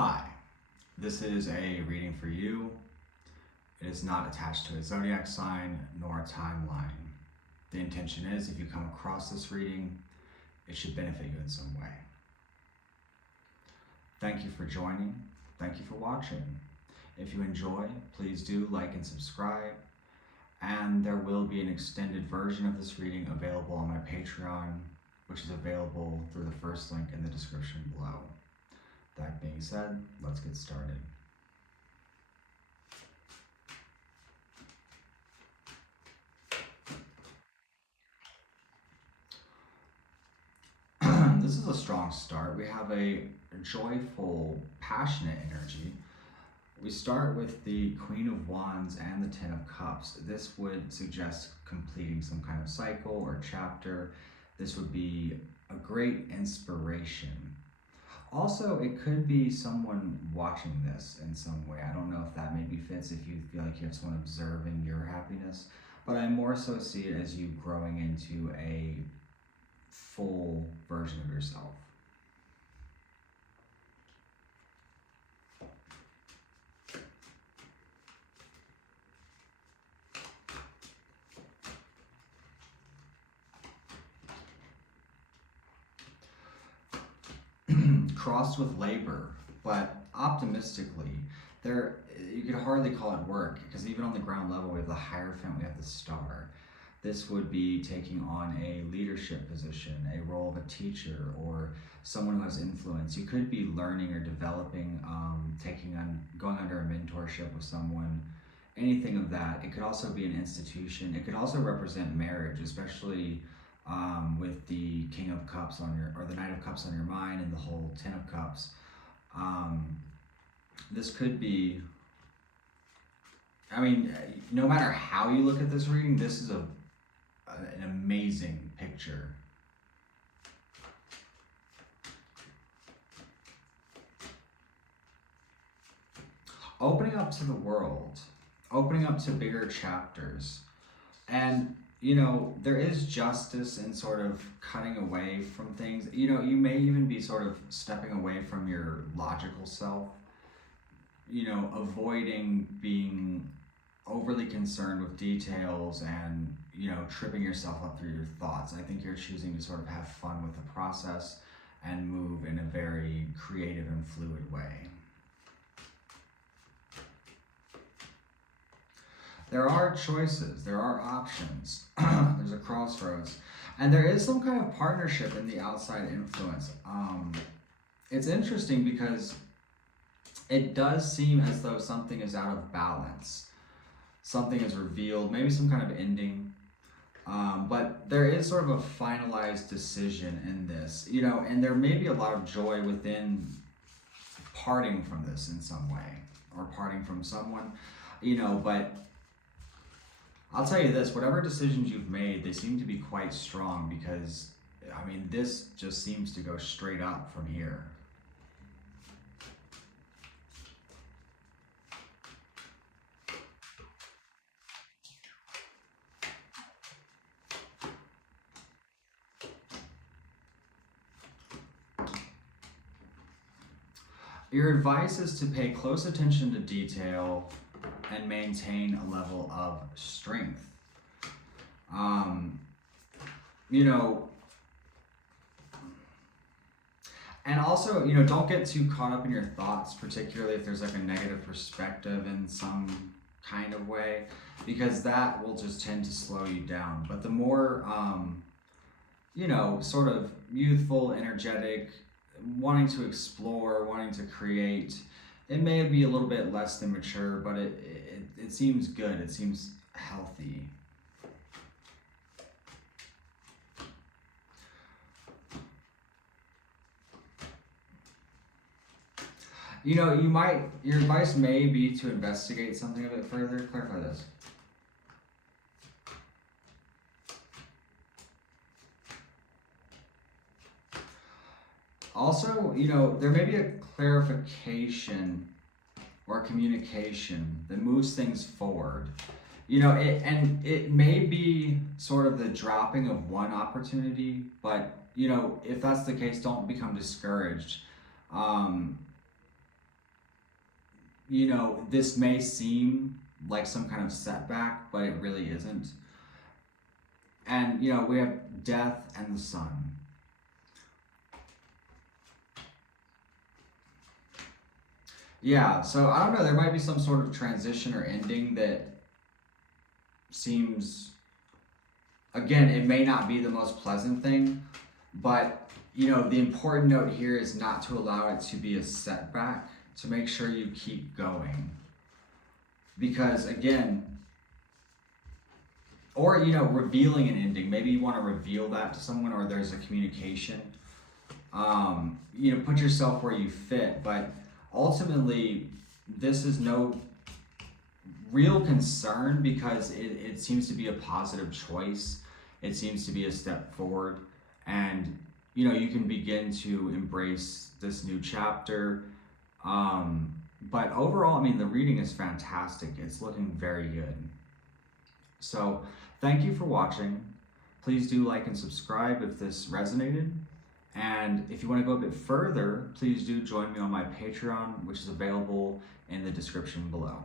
Hi, this is a reading for you. It is not attached to a zodiac sign nor a timeline. The intention is if you come across this reading, it should benefit you in some way. Thank you for joining. Thank you for watching. If you enjoy, please do like and subscribe. And there will be an extended version of this reading available on my Patreon, which is available through the first link in the description below. That being said, let's get started. This is a strong start. We have a joyful, passionate energy. We start with the Queen of Wands and the Ten of Cups. This would suggest completing some kind of cycle or chapter. This would be a great inspiration. Also, it could be someone watching this in some way. I don't know if that maybe fits if you feel like you have someone observing your happiness, but I more so see it as you growing into a full version of yourself. Crossed with labor, but optimistically, you could hardly call it work, because even on the ground level, we have the Hierophant, we have the Star. This would be taking on a leadership position, a role of a teacher, or someone who has influence. You could be learning or developing, going under a mentorship with someone, anything of that. It could also be an institution. It could also represent marriage, especially with the King of Cups or the Knight of Cups on your mind, and the whole Ten of Cups. This could be, I mean, no matter how you look at this reading, this is an amazing picture. Opening up to the world, opening up to bigger chapters. And you know, there is justice in sort of cutting away from things. You know, you may even be sort of stepping away from your logical self, you know, avoiding being overly concerned with details and, you know, tripping yourself up through your thoughts. I think you're choosing to sort of have fun with the process and move in a very creative and fluid way. There are choices, there are options, there's a crossroads, and there is some kind of partnership in the outside influence. It's interesting because it does seem as though something is out of balance. Something is revealed, maybe some kind of ending, but there is sort of a finalized decision in this, you know, and there may be a lot of joy within parting from this in some way, or parting from someone, you know, but I'll tell you this, whatever decisions you've made, they seem to be quite strong, because, I mean, this just seems to go straight up from here. Your advice is to pay close attention to detail and maintain a level of strength. You know, and also, you know, don't get too caught up in your thoughts, particularly if there's like a negative perspective in some kind of way, because that will just tend to slow you down. But the more, you know, sort of youthful, energetic, wanting to explore, wanting to create, it may be a little bit less than mature, but it seems good. It seems healthy. You know, your advice may be to investigate something a bit further. Clarify this. Also, you know, there may be a clarification or communication that moves things forward. You know, it may be sort of the dropping of one opportunity, but, you know, if that's the case, don't become discouraged. you know, this may seem like some kind of setback, but it really isn't. And, you know, we have death and the sun. Yeah, so I don't know, there might be some sort of transition or ending that seems, again, it may not be the most pleasant thing, but, you know, the important note here is not to allow it to be a setback, to make sure you keep going. Because, again, or, you know, revealing an ending. Maybe you want to reveal that to someone, or there's a communication. You know, put yourself where you fit, but ultimately, this is no real concern because it seems to be a positive choice. It seems to be a step forward, and, you know, you can begin to embrace this new chapter. But overall, I mean, the reading is fantastic. It's looking very good. So thank you for watching. Please do like and subscribe if this resonated. And if you want to go a bit further, please do join me on my Patreon, which is available in the description below.